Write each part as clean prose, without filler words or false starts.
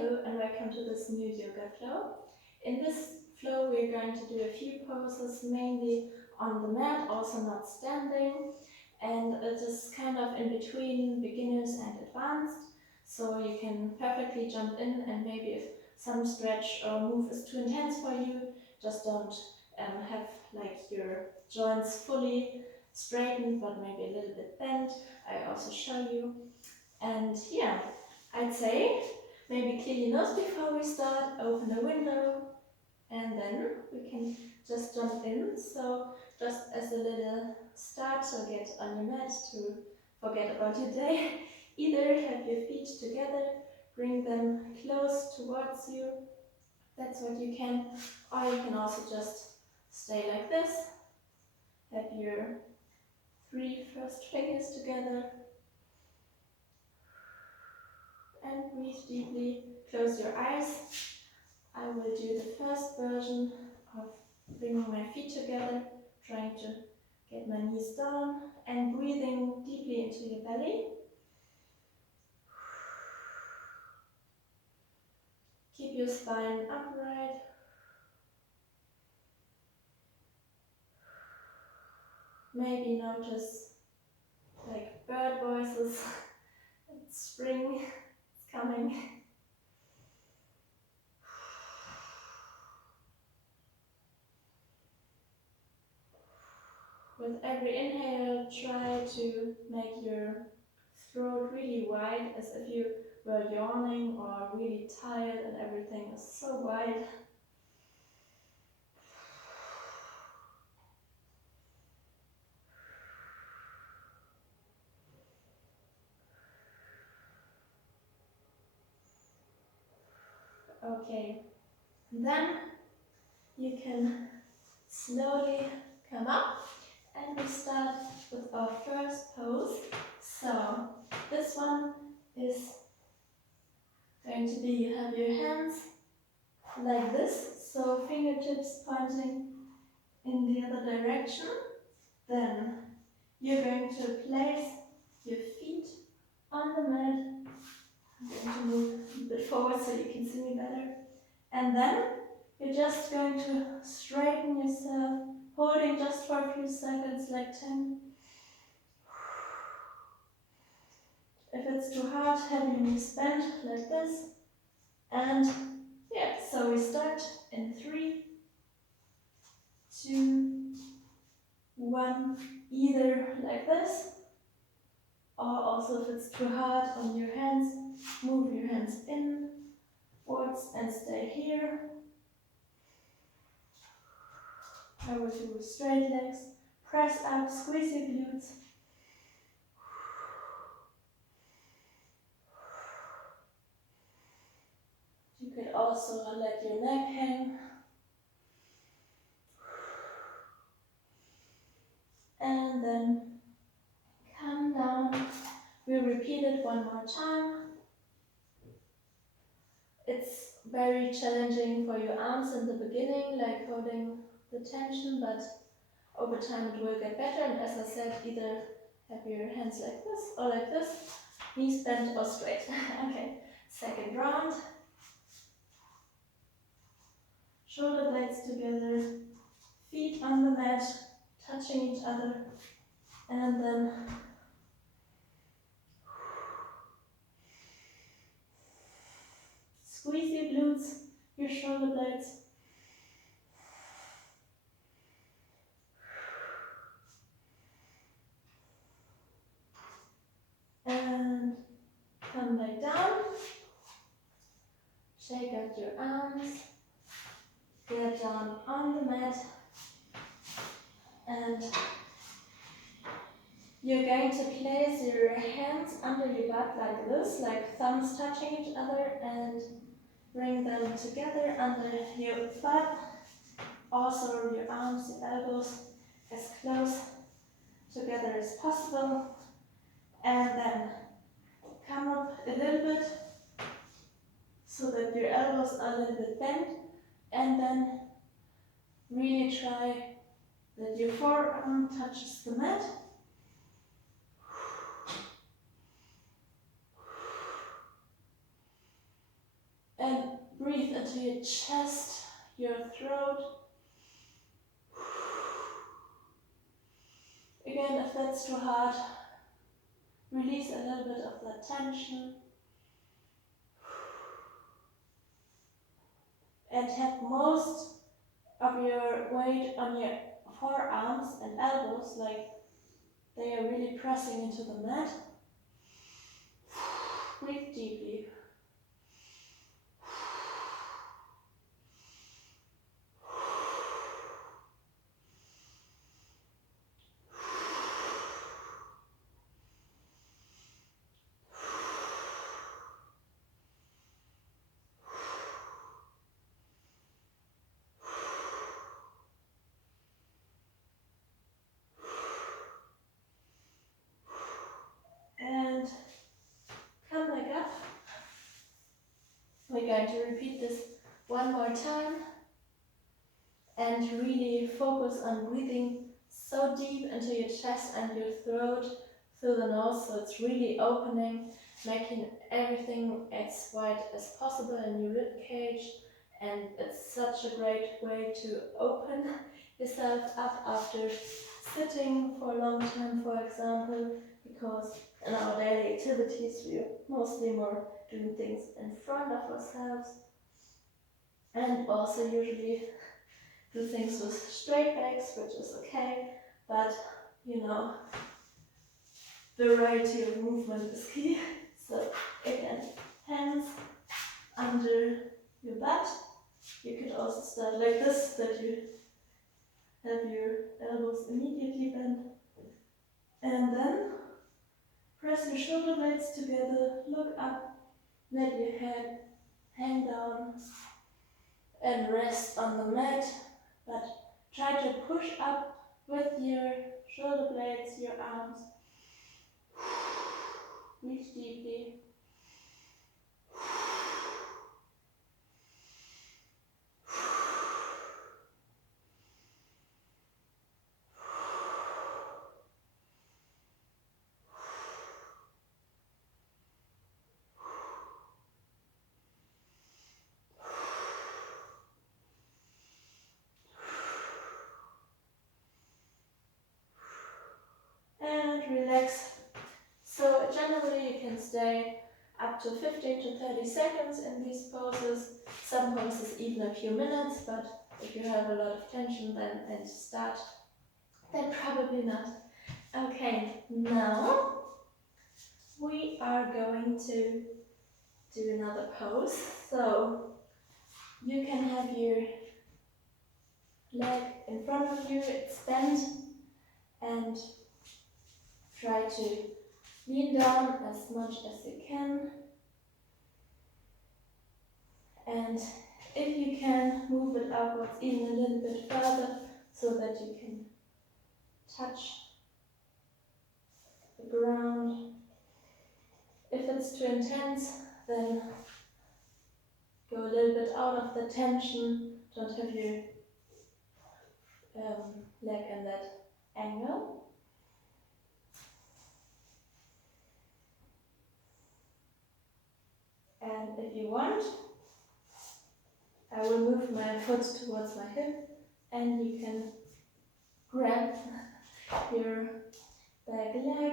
Hello and welcome to this new yoga flow. In this flow we're going to do a few poses, mainly on the mat, also not standing, and it is kind of in between beginners and advanced, so you can perfectly jump in, and maybe if some stretch or move is too intense for you, just don't have like your joints fully straightened but maybe a little bit bent. I also show you. And yeah, I'd say maybe clean your nose before we start, open the window, and then we can just jump in. So just as a little start, so get on your mat to forget about your day. Either have your feet together, bring them close towards you, that's what you can, or you can also just stay like this, have your 3 first fingers together, and breathe deeply, close your eyes. I will do the first version of bringing my feet together, trying to get my knees down and breathing deeply into your belly. Keep your spine upright. Maybe notice like bird voices. It's spring, it's coming. With every inhale, try to make your throat really wide, as if you were yawning or really tired and everything is so wide. Okay, then you can slowly come up, and we start with our first pose. So this one is going to be, you have your hands like this, so fingertips pointing in the other direction. Then you're going to place your feet on the mat. I'm going to move a bit forward so you can see me better. And then you're just going to straighten yourself, holding just for a few seconds, like 10. If it's too hard, have your knees bent like this. And yeah, so we start in 3, 2, 1, either like this, or also if it's too hard on your hands, move your hands inwards and stay here. I will do straight legs, press up, squeeze your glutes. You could also let your neck hang. And then come down. We'll repeat it one more time. It's very challenging for your arms in the beginning, like holding the tension, but over time it will get better. And as I said, either have your hands like this or like this, knees bent or straight. Okay, second round. Shoulder blades together, feet on the mat, touching each other, and then squeeze your glutes, your shoulder blades. And come back down. Shake out your arms. Get down on the mat. And you're going to place your hands under your butt like this, like thumbs touching each other, and bring them together under your butt. Also your arms, your elbows as close together as possible. And then come up a little bit so that your elbows are a little bit bent. And then really try that your forearm touches the mat. And breathe into your chest, your throat. Again, if that's too hard, release a little bit of that tension. And have most of your weight on your forearms and elbows, like they are really pressing into the mat. Breathe deeply. And come back up. We're going to repeat this one more time and really focus on breathing so deep into your chest and your throat through the nose, so it's really opening, making everything as wide as possible in your rib cage. And it's such a great way to open yourself up after sitting for a long time, for example, because in our daily activities we're mostly more doing things in front of ourselves, and also usually do things with straight backs, which is okay, but you know, variety of movement is key. So again, hands under your butt. You could also start like this, that you have your elbows immediately bent, and then press your shoulder blades together, look up, let your head hang down and rest on the mat, but try to push up with your shoulder blades, your arms. Breathe deeply. And relax. So generally you can stay up to 15 to 30 seconds in these poses. Some poses even a few minutes, but if you have a lot of tension then and start, then probably not. Okay, now we are going to do another pose. So you can have your leg in front of you, it's bent, and try to lean down as much as you can. And if you can, move it upwards even a little bit further so that you can touch the ground. If it's too intense, then go a little bit out of the tension. Don't have your leg in that angle. And if you want, I will move my foot towards my hip, and you can grab your back leg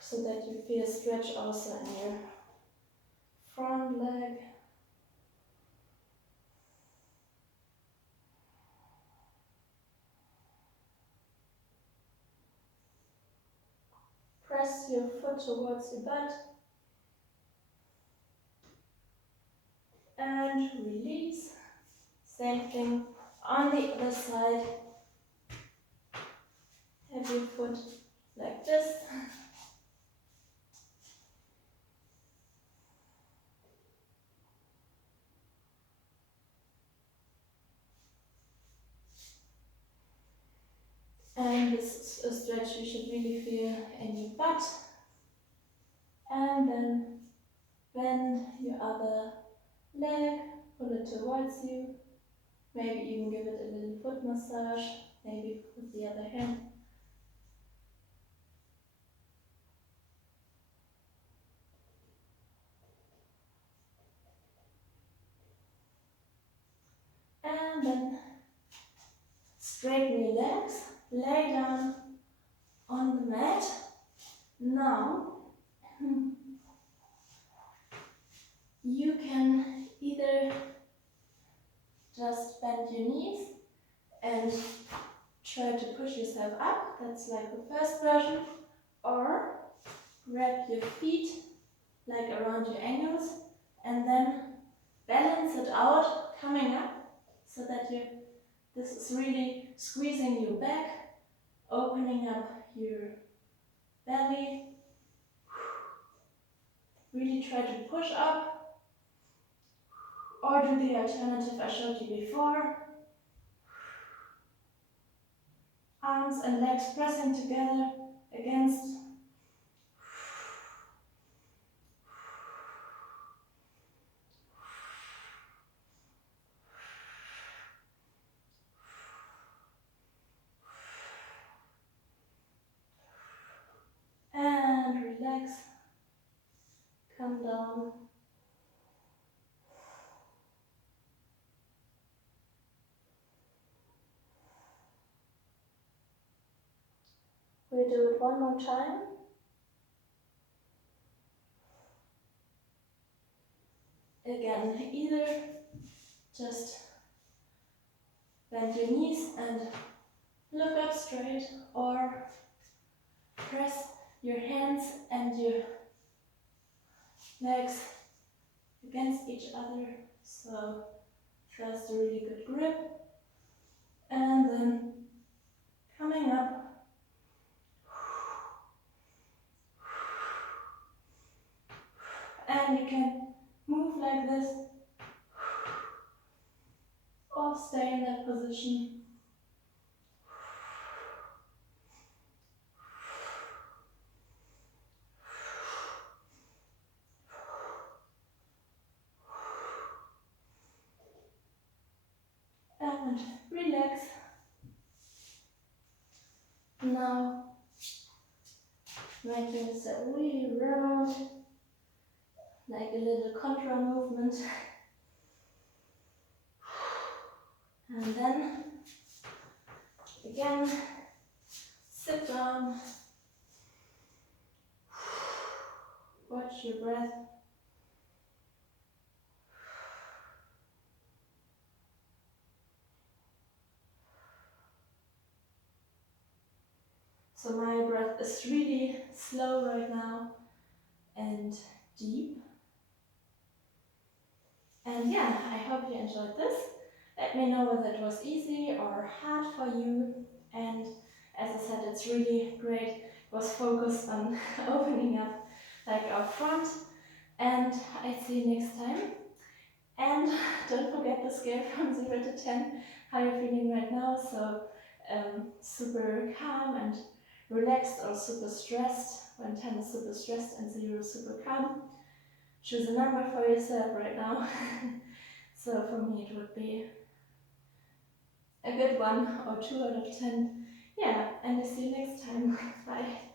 so that you feel stretch also in your front leg. Press your foot towards your butt and release. Same thing on the other side. Have your foot like this. And this is a stretch you should really feel in your butt. And then bend your other leg, pull it towards you. Maybe even give it a little foot massage, maybe with the other hand. And then straighten your legs, lay down on the mat. Now, you can either just bend your knees and try to push yourself up, that's like the first version, or grab your feet like around your ankles and then balance it out, coming up, so that this is really squeezing your back, opening up your belly. Really try to push up, or do the alternative I showed you before. Arms and legs pressing together against. And relax. Come down. We'll do it one more time. Again, either just bend your knees and look up straight, or press your hands and your legs against each other. So first a really good grip, and then coming up. And you can move like this, or stay in that position. And relax. Now, making this really round, like a little contra movement. And then, again, sit down, watch your breath. So my breath is really slow right now and deep. And yeah, I hope you enjoyed this. Let me know whether it was easy or hard for you. And as I said, it's really great. It was focused on opening up like our front. And I see you next time. And don't forget the scale from 0 to 10, how you're feeling right now. So super calm and relaxed, or super stressed, when 10 is super stressed and 0 is super calm. Choose a number for yourself right now. So for me it would be a good 1 or 2 out of 10. Yeah, and I'll see you next time. Bye.